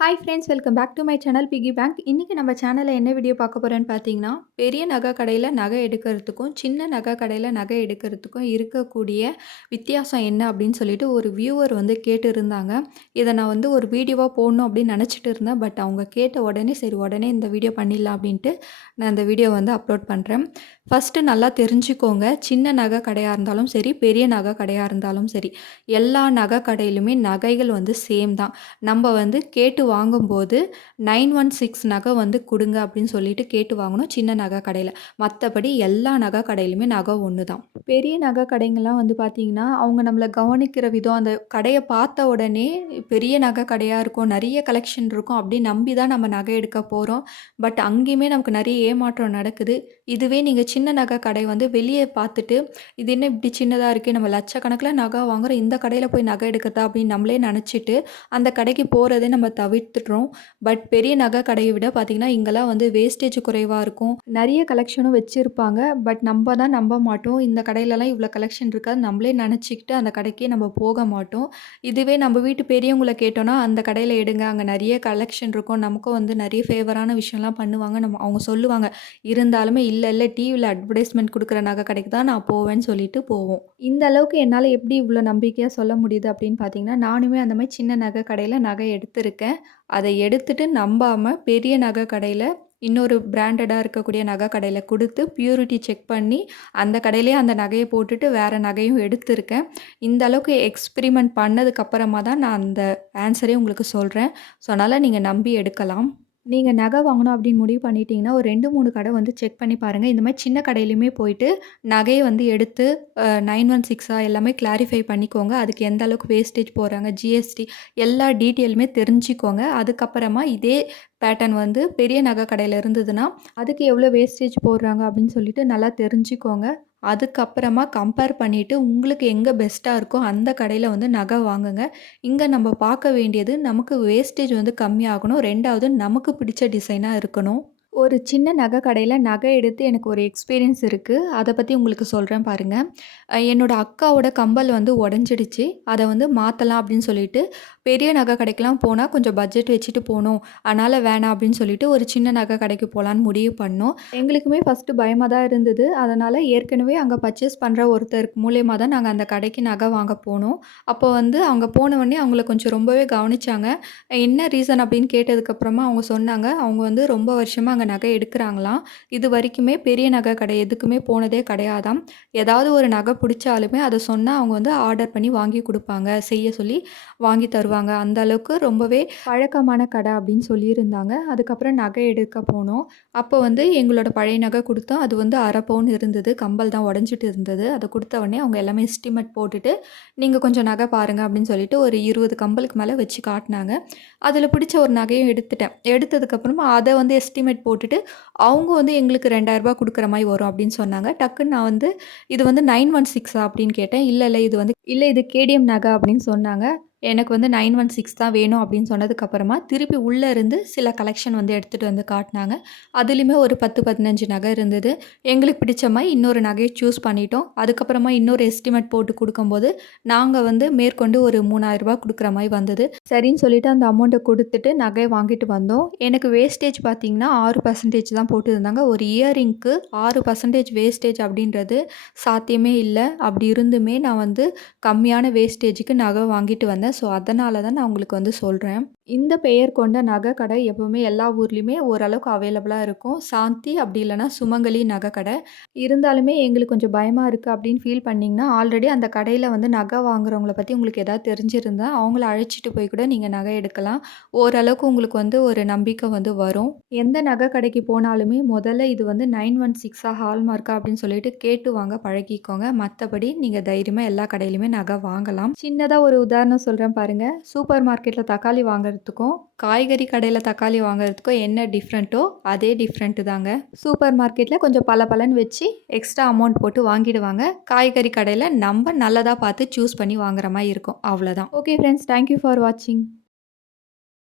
Hi friends welcome back to my channel piggy bank இன்றைக்கி நம்ம சேனலில் என்ன வீடியோ பார்க்க போகிறேன்னு பார்த்தீங்கன்னா பெரிய நகை கடையில் நகை எடுக்கிறதுக்கும் சின்ன நகை கடையில் நகை எடுக்கிறதுக்கும் இருக்கக்கூடிய வித்தியாசம் என்ன அப்படின்னு சொல்லிட்டு ஒரு வியூவர் வந்து கேட்டு இருந்தாங்க இதை நான் வந்து ஒரு வீடியோவாக போடணும் அப்படின்னு நினச்சிட்டு இருந்தேன். பட் அவங்க கேட்ட உடனே சரி உடனே இந்த வீடியோ பண்ணிடலாம் அப்படின்ட்டு நான் இந்த வீடியோ வந்து அப்லோட் பண்ணுறேன் ஃபஸ்ட்டு நல்லா தெரிஞ்சுக்கோங்க. சின்ன நகை கடையாக இருந்தாலும் சரி பெரிய நகை கடையாக இருந்தாலும் சரி எல்லா நகை கடையிலுமே நகைகள் வந்து சேம் தான். நம்ம வந்து கேட்டு வாங்கும்போது நைன் ஒன் சிக்ஸ் நகை வந்து கொடுங்க அப்படின்னு சொல்லிட்டு கேட்டு வாங்கணும். சின்ன நகை கடையில். மற்றபடி எல்லா நகை கடையிலுமே நகை ஒன்று தான் பெரிய நகை கடைங்கள்லாம் வந்து பார்த்திங்கன்னா அவங்க நம்மளை கவனிக்கிற விதம் அந்த கடையை பார்த்த உடனே பெரிய நகை கடையாக இருக்கும் நிறைய கலெக்ஷன் இருக்கும் அப்படி நம்பி தான் நம்ம நகை எடுக்க போகிறோம் பட் அங்கேயுமே நமக்கு நிறைய ஏமாற்றம் நடக்குது. இதுவே நீங்கள் சின்ன நகை கடை வந்து வெளியே பார்த்துட்டு இது என்ன இப்படி சின்னதாக இருக்குது நம்ம லட்சக்கணக்கில் நகை வாங்குகிறோம் இந்த கடையில் போய் நகை எடுக்கிறதா அப்படின்னு நம்மளே நினச்சிட்டு அந்த கடைக்கு போகிறதே நம்ம தவிர தவிர்த்துடுறோம். பட் பெரிய நகை கடையை விட பார்த்திங்கன்னா இங்கெல்லாம் வந்து வேஸ்டேஜ் குறைவாக இருக்கும். நிறைய கலெக்ஷனும் வச்சுருப்பாங்க. பட் நம்ம தான் நம்ப மாட்டோம். இந்த கடையிலலாம் இவ்வளோ கலெக்ஷன் இருக்காது. நம்மளே நினச்சிக்கிட்டு அந்த கடைக்கே நம்ம போக மாட்டோம். இதுவே நம்ம வீட்டு பெரியவங்களை கேட்டோன்னா அந்த கடையில் எடுங்க. அங்கே நிறைய கலெக்ஷன் இருக்கும். நமக்கும் வந்து நிறைய ஃபேவரான விஷயம்லாம் பண்ணுவாங்க. நம்ம அவங்க சொல்லுவாங்க இருந்தாலுமே இல்லை இல்லை டிவியில் அட்வர்டைஸ்மெண்ட் கொடுக்குற நகை கடைக்கு தான் நான் போவேன்னு சொல்லிட்டு போவோம். இந்த அளவுக்கு என்னால் எப்படி இவ்வளோ நம்பிக்கையாக சொல்ல முடியுது அப்படின்னு பார்த்தீங்கன்னா நானுமே அந்த மாதிரி சின்ன நகை கடையில் நகை எடுத்திருக்கேன். அதை எடுத்துட்டு நம்பாமல் பெரிய நகை கடையில் இன்னொரு பிராண்டடாக இருக்கக்கூடிய நகை கடையில் கொடுத்து பியூரிட்டி செக் பண்ணி அந்த கடையிலே அந்த நகையை போட்டுட்டு வேறு நகையும் எடுத்திருக்கேன். இந்த அளவுக்கு எக்ஸ்பிரிமெண்ட் பண்ணதுக்கப்புறமா தான் நான் அந்த ஆன்சரே உங்களுக்கு சொல்கிறேன் ஸோ அதனால் நீங்கள் நம்பி எடுக்கலாம். நீங்கள் நகை வாங்கணும் அப்படின்னு முடிவு பண்ணிட்டீங்கன்னா ஒரு ரெண்டு மூணு கடை வந்து செக் பண்ணி பாருங்கள் இந்த மாதிரி சின்ன கடையிலையுமே போயிட்டு நகையை வந்து எடுத்து நைன் ஒன் சிக்ஸாக எல்லாமே கிளாரிஃபை பண்ணிக்கோங்க. அதுக்கு எந்த அளவுக்கு வேஸ்டேஜ் போகிறாங்க ஜிஎஸ்டி எல்லா டீட்டெயிலுமே தெரிஞ்சுக்கோங்க. அதுக்கப்புறமா இதே பேட்டர்ன் வந்து பெரிய நகை கடையில் இருந்ததுன்னா அதுக்கு எவ்வளோ வேஸ்டேஜ் போடுறாங்க அப்படின்னு சொல்லிட்டு நல்லா தெரிஞ்சுக்கோங்க. அதுக்கப்புறமா கம்பேர் பண்ணிவிட்டு உங்களுக்கு எங்கே பெஸ்ட்டாக இருக்கோ அந்த கடையில் வந்து நகை வாங்குங்க. இங்கே நம்ம பார்க்க வேண்டியது நமக்கு வேஸ்டேஜ் வந்து கம்மியாகணும். ரெண்டாவது நமக்கு பிடிச்ச டிசைனாக இருக்கணும். ஒரு சின்ன நகை கடையில் நகை எடுத்து எனக்கு ஒரு எக்ஸ்பீரியன்ஸ் இருக்குது அதை பற்றி உங்களுக்கு சொல்கிறேன் பாருங்கள் என்னோடய அக்காவோட கம்பல் வந்து உடஞ்சிடுச்சு. அதை வந்து மாற்றலாம் அப்படின்னு சொல்லிட்டு பெரிய நகை கடைக்கெலாம் போனால் கொஞ்சம் பட்ஜெட் வச்சுட்டு போகணும். அதனால் வேணாம் அப்படின்னு சொல்லிட்டு ஒரு சின்ன நகை கடைக்கு போகலான்னு முடிவு பண்ணோம். எங்களுக்குமே ஃபஸ்ட்டு பயமாக தான் இருந்தது. அதனால் ஏற்கனவே அங்கே பர்ச்சேஸ் பண்ணுற ஒருத்தருக்கு மூலியமாக தான் நாங்கள் அந்த கடைக்கு நகை வாங்க போனோம். அப்போ வந்து அவங்க போனவொடனே அவங்கள கொஞ்சம் ரொம்பவே கவனித்தாங்க என்ன ரீசன் அப்படின்னு கேட்டதுக்கப்புறமா அவங்க சொன்னாங்க. அவங்க வந்து ரொம்ப வருஷமாக அங்கே நகை எடுக்கிறாங்களாம். இது வரைக்குமே பெரிய நகை கடை எதுக்குமே போனதே கிடையாதாம். ஏதாவது ஒரு நகை பிடிச்சாலுமே அதை சொன்னால் அவங்க வந்து ஆர்டர் பண்ணி வாங்கி கொடுப்பாங்க செய்ய சொல்லி வாங்கி தருவாங்க. அந்த அளவுக்கு ரொம்பவே பழக்கமான கடை அப்படின்னு சொல்லியிருந்தாங்க. அதுக்கப்புறம் நகை எடுக்க போனோம். அப்போ வந்து எங்களோட பழைய நகை கொடுத்தோம். அது வந்து அரை பவுன் இருந்தது. கம்பல் தான் உடஞ்சிட்டு இருந்தது. அதை கொடுத்த உடனே அவங்க எல்லாமே எஸ்டிமேட் போட்டுட்டு நீங்கள் கொஞ்சம் நகை பாருங்கள் அப்படின்னு சொல்லிட்டு ஒரு இருபது கம்பலுக்கு மேலே வச்சு காட்டினாங்க. அதில் பிடிச்ச ஒரு நகையும் எடுத்துட்டேன். எடுத்ததுக்கப்புறமா அதை வந்து எஸ்டிமேட் போட்டு போட்டுட்டு அவங்க வந்து எங்களுக்கு ரெண்டாயிரரூபா கொடுக்குற மாதிரி வரும் அப்படின்னு சொன்னாங்க. டக்குன்னு நான் வந்து இது வந்து நைன் ஒன் சிக்ஸா? அப்படின்னு கேட்டேன். இல்லை இல்லை இது வந்து இல்லை இது கேடிஎம் நகை அப்படின்னு சொன்னாங்க. எனக்கு வந்து நைன் ஒன் சிக்ஸ் தான் வேணும் அப்படின்னு சொன்னதுக்கப்புறமா திருப்பி உள்ளே இருந்து சில கலெக்ஷன் வந்து எடுத்துகிட்டு வந்து காட்டினாங்க. அதுலேயுமே ஒரு பத்து பதினஞ்சு நகை இருந்தது. எங்களுக்கு பிடிச்ச மாதிரி இன்னொரு நகையை சூஸ் பண்ணிட்டோம். அதுக்கப்புறமா இன்னொரு எஸ்டிமேட் போட்டு கொடுக்கும்போது நாங்கள் வந்து மேற்கொண்டு ஒரு மூணாயிரரூபா கொடுக்குற மாதிரி வந்தது. சரின்னு சொல்லிட்டு அந்த அமௌண்ட்டை கொடுத்துட்டு நகையை வாங்கிட்டு வந்தோம். எனக்கு வேஸ்டேஜ் பார்த்திங்கன்னா ஆறு பர்சன்டேஜ் தான் போட்டுருந்தாங்க. ஒரு இயரிங்க்கு ஆறு பர்சன்டேஜ் வேஸ்டேஜ் அப்படின்றது சாத்தியமே இல்லை. அப்படி இருந்துமே நான் வந்து கம்மியான வேஸ்டேஜுக்கு நகை வாங்கிட்டு வந்தேன். ஸோ அதனால தான் நான் உங்களுக்கு வந்து சொல்கிறேன் இந்த பெயர் கொண்ட நகை கடை எப்போவுமே எல்லா ஊர்லேயுமே ஓரளவுக்கு அவைலபிளாக இருக்கும். சாந்தி அப்படி இல்லைனா சுமங்கலி நகை கடை இருந்தாலுமே எங்களுக்கு கொஞ்சம் பயமாக இருக்குது அப்படின்னு ஃபீல் பண்ணிங்கன்னா ஆல்ரெடி அந்த கடையில் வந்து நகை வாங்குறவங்கள பற்றி உங்களுக்கு எதாவது தெரிஞ்சிருந்தால் அவங்கள அழைச்சிட்டு போய் கூட நீங்கள் நகை எடுக்கலாம். ஓரளவுக்கு உங்களுக்கு வந்து ஒரு நம்பிக்கை வந்து வரும். எந்த நகை கடைக்கு போனாலுமே முதல்ல இது வந்து நைன் ஒன் சிக்ஸாக ஹால்மார்க்கா அப்படின்னு சொல்லிட்டு கேட்டு வாங்க பழகிக்கோங்க. மற்றபடி நீங்கள் தைரியமாக எல்லா கடையிலுமே நகை வாங்கலாம். சின்னதாக ஒரு உதாரணம் சொல்கிறேன் பாருங்கள் சூப்பர் மார்க்கெட்டில் தக்காளி வாங்குறது வாங்குறதுக்கும் காய்கறி கடையில் தக்காளி வாங்குறதுக்கும் என்ன டிஃப்ரெண்ட்டோ அதே டிஃப்ரெண்ட்டு தாங்க. சூப்பர் மார்க்கெட்டில் கொஞ்சம் பல பலன்னு வச்சு எக்ஸ்ட்ரா அமௌண்ட் போட்டு வாங்கிடுவாங்க. காய்கறி கடையில் நம்ம நல்லதாக பார்த்து சூஸ் பண்ணி வாங்குற மாதிரி இருக்கும். அவ்வளோதான் ஓகே ஃப்ரெண்ட்ஸ் தேங்க்யூ ஃபார் வாட்சிங்